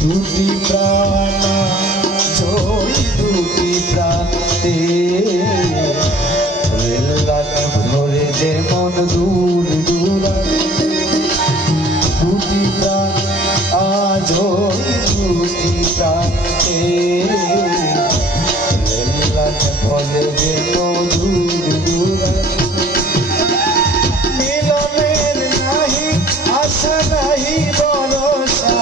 দুটি প্রাণ জয় দুটি প্রান্তে রেললাইনে ভরে যে মন দূর দূরান্তে দুটি প্রাণ আজ দুটি প্রান্তে রেললাইনে ভরে যে মন দূর দূরান্তে মিলনের নাহি আশা নাহি ভরসা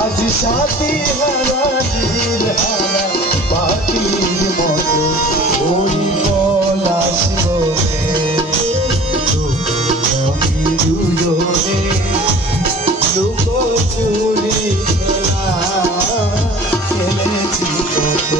আজ সাথী হারা দিল হারা পাখির মতো ওই পলাশ বনে আমি দুজনে লুকোচুরি খেলা খেলেছি কত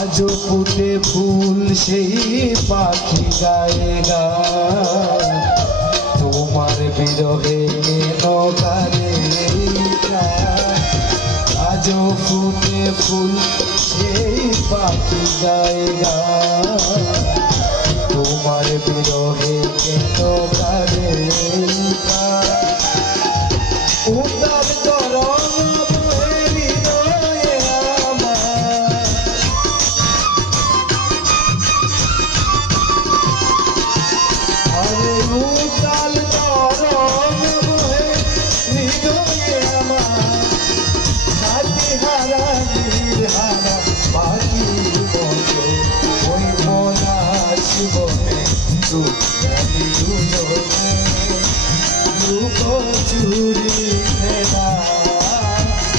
আজও ফুটে ফুল সেই পাখি গায়ে গায় তোমার বিরহে নগারে আজও ফুটে ফুল সেই পাখি গায়ে গায় তোমার বিরহে নগারে উদার তরঙ্গ লুকোচুরি খেলা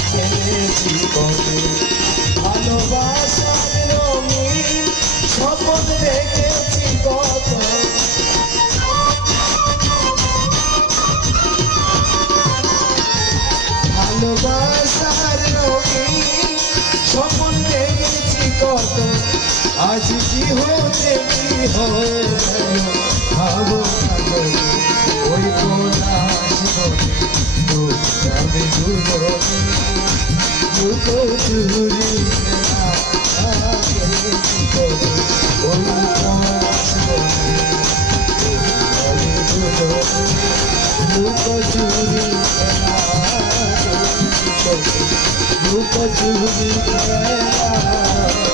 খেলেছি কত ভালোবাসার রঙিন স্বপ্ন দেখেছি কত ভালোবাসার রঙিন স্বপ্ন দেখেছি কত আজ কি হতে কি হয়ে ভাবো ওই পলাশ বনে আমি দুজনে লুকোচুরি খেলা খেলেছি কত ওই পলাশ বনে আমি দুজনে লুকোচুরি খেলা খেলেছি কত লুকোচুরি খেলা